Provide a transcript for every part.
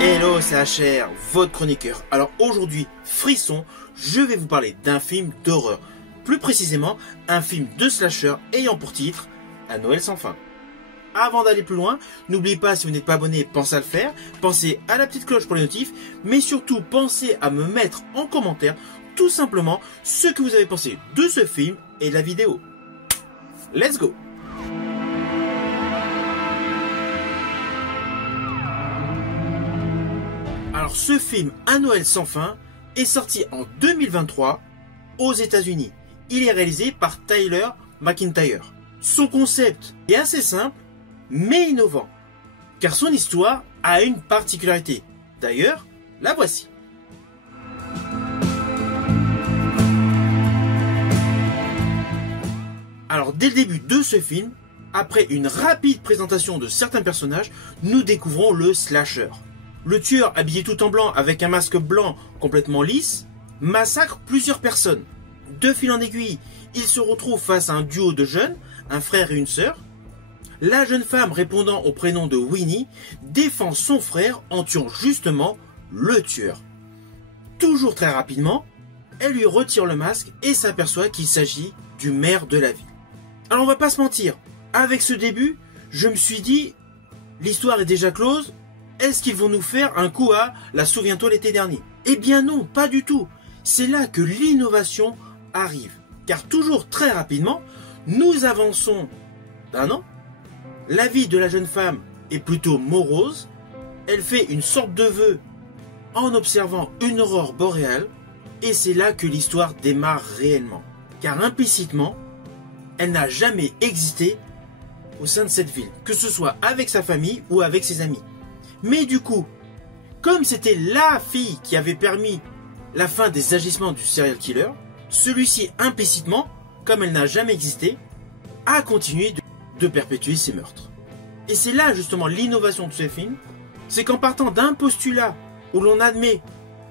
Hello, c'est HR, votre chroniqueur. Alors aujourd'hui, frisson, je vais vous parler d'un film d'horreur. Plus précisément, un film de slasher ayant pour titre Un Noël sans fin. Avant d'aller plus loin, n'oubliez pas, si vous n'êtes pas abonné, pensez à le faire. Pensez à la petite cloche pour les notifs. Mais surtout, pensez à me mettre en commentaire tout simplement ce que vous avez pensé de ce film et de la vidéo. Let's go! Alors ce film Un Noël sans fin est sorti en 2023 aux États-Unis. Il est réalisé par Tyler McIntyre. Son concept est assez simple mais innovant car son histoire a une particularité. D'ailleurs, la voici. Alors dès le début de ce film, après une rapide présentation de certains personnages, nous découvrons le slasher. Le tueur, habillé tout en blanc avec un masque blanc complètement lisse, massacre plusieurs personnes. De fil en aiguille, il se retrouve face à un duo de jeunes, un frère et une sœur. La jeune femme, répondant au prénom de Winnie, défend son frère en tuant justement le tueur. Toujours très rapidement, elle lui retire le masque et s'aperçoit qu'il s'agit du maire de la ville. Alors on va pas se mentir, avec ce début, je me suis dit, l'histoire est déjà close. Est-ce qu'ils vont nous faire un coup à la souviens-toi l'été dernier? Eh bien non, pas du tout. C'est là que l'innovation arrive. Car toujours très rapidement, nous avançons d'un an. La vie de la jeune femme est plutôt morose. Elle fait une sorte de vœu en observant une aurore boréale. Et c'est là que l'histoire démarre réellement. Car implicitement, elle n'a jamais existé au sein de cette ville. Que ce soit avec sa famille ou avec ses amis. Mais du coup, comme c'était la fille qui avait permis la fin des agissements du serial killer, celui-ci implicitement, comme elle n'a jamais existé, a continué de perpétuer ses meurtres. Et c'est là justement l'innovation de ce film, c'est qu'en partant d'un postulat où l'on admet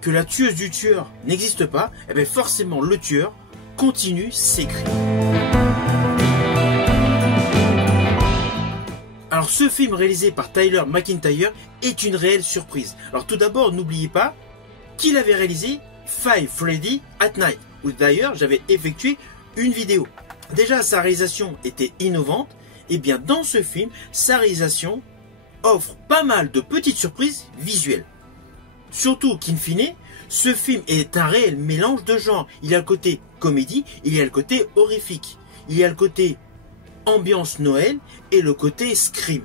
que la tueuse du tueur n'existe pas, et bien forcément le tueur continue ses crimes. Alors ce film réalisé par Tyler McIntyre est une réelle surprise. Alors tout d'abord, n'oubliez pas qu'il avait réalisé Five Freddy at Night, où d'ailleurs j'avais effectué une vidéo. Déjà sa réalisation était innovante, et bien dans ce film, sa réalisation offre pas mal de petites surprises visuelles. Surtout qu'in fine, ce film est un réel mélange de genres. Il y a le côté comédie, il y a le côté horrifique, il y a le côté ambiance Noël et le côté scream.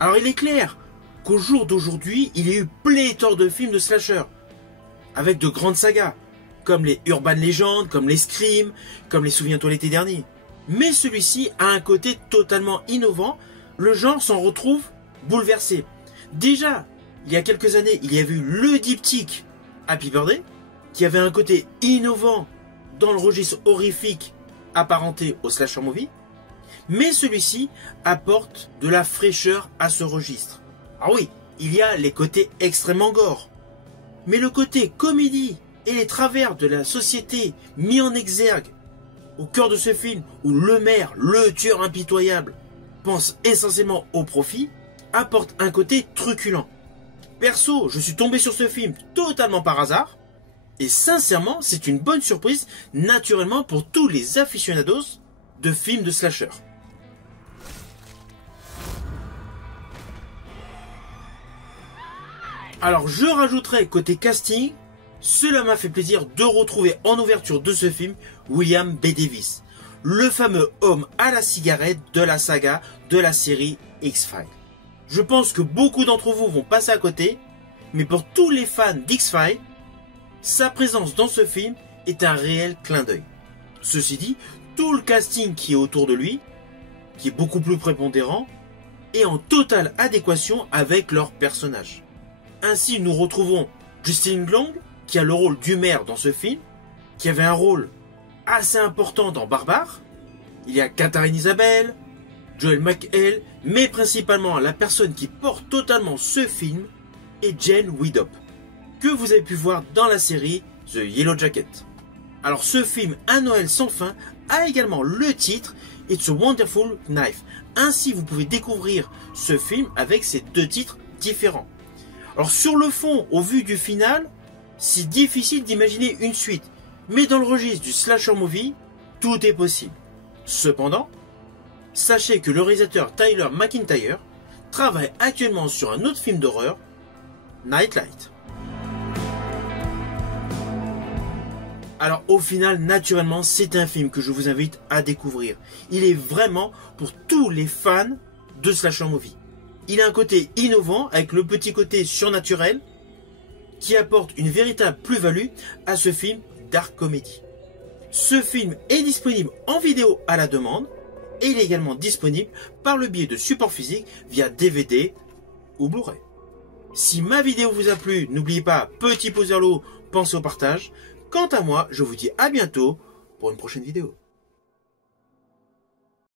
Alors il est clair qu'au jour d'aujourd'hui, il y a eu pléthore de films de slasher avec de grandes sagas comme les Urban Legends, comme les Scream, comme les Souviens-toi l'été dernier. Mais celui-ci a un côté totalement innovant, le genre s'en retrouve bouleversé. Déjà, il y a quelques années, il y avait eu le diptyque Happy Birthday qui avait un côté innovant dans le registre horrifique apparenté au slasher movie. Mais celui-ci apporte de la fraîcheur à ce registre. Ah oui, il y a les côtés extrêmement gore. Mais le côté comédie et les travers de la société mis en exergue au cœur de ce film, où le maire, le tueur impitoyable, pense essentiellement au profit, apporte un côté truculent. Perso, je suis tombé sur ce film totalement par hasard. Et sincèrement, c'est une bonne surprise naturellement pour tous les aficionados de films de slasher. Alors je rajouterai côté casting, cela m'a fait plaisir de retrouver en ouverture de ce film William B. Davis, le fameux homme à la cigarette de la saga de la série X-Files. Je pense que beaucoup d'entre vous vont passer à côté, mais pour tous les fans d'X-Files, sa présence dans ce film est un réel clin d'œil. Ceci dit, tout le casting qui est autour de lui, qui est beaucoup plus prépondérant, est en totale adéquation avec leur personnage. Ainsi, nous retrouvons Justin Long, qui a le rôle du maire dans ce film, qui avait un rôle assez important dans Barbare. Il y a Katharine Isabelle, Joel McHale, mais principalement la personne qui porte totalement ce film est Jane Widdop, que vous avez pu voir dans la série The Yellow Jacket. Alors ce film Un Noël sans fin a également le titre It's a Wonderful Knife. Ainsi vous pouvez découvrir ce film avec ces deux titres différents. Alors sur le fond, au vu du final, c'est difficile d'imaginer une suite. Mais dans le registre du slasher movie, tout est possible. Cependant, sachez que le réalisateur Tyler McIntyre travaille actuellement sur un autre film d'horreur, Nightlight. Alors au final, naturellement, c'est un film que je vous invite à découvrir. Il est vraiment pour tous les fans de slasher movie. Il a un côté innovant avec le petit côté surnaturel qui apporte une véritable plus-value à ce film dark comedy. Ce film est disponible en vidéo à la demande et il est également disponible par le biais de supports physiques via DVD ou Blu-ray. Si ma vidéo vous a plu, n'oubliez pas, petit pouce vers le haut, pensez au partage. Quant à moi, je vous dis à bientôt pour une prochaine vidéo.